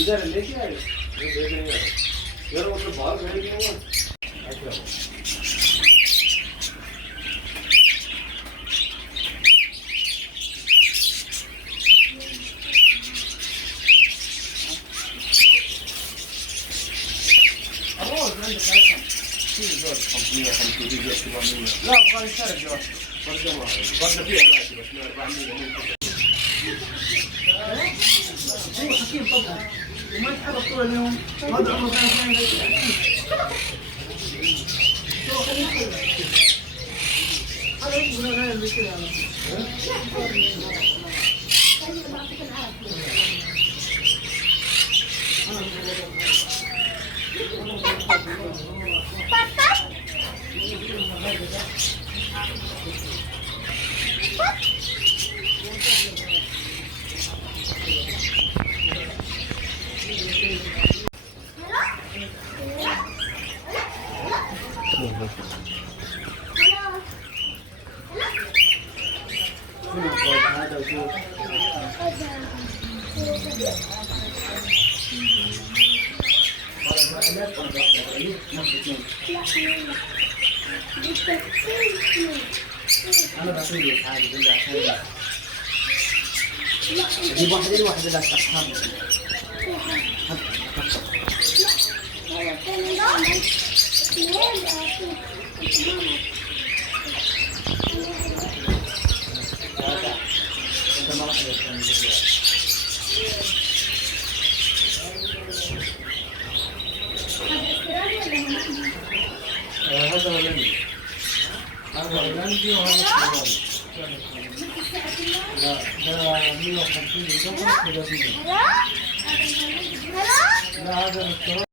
इधर लेके आए लेके नहीं आए यार वो तो बाहर खड़े हैं वो لا ابغى يشترك يا برضه في اماكن بس 400 ممكن ايوه حكيم طبعا وما يتحرك طول اليوم هذا عمره كان هذا يقول انا اللي كذا انا بعطيه حاجه بالله عشان اجيب واحده واحده لا اصحاب هذا هولندي هذا هولندي وهذا لا ده 150 بالضبط كده لا هذا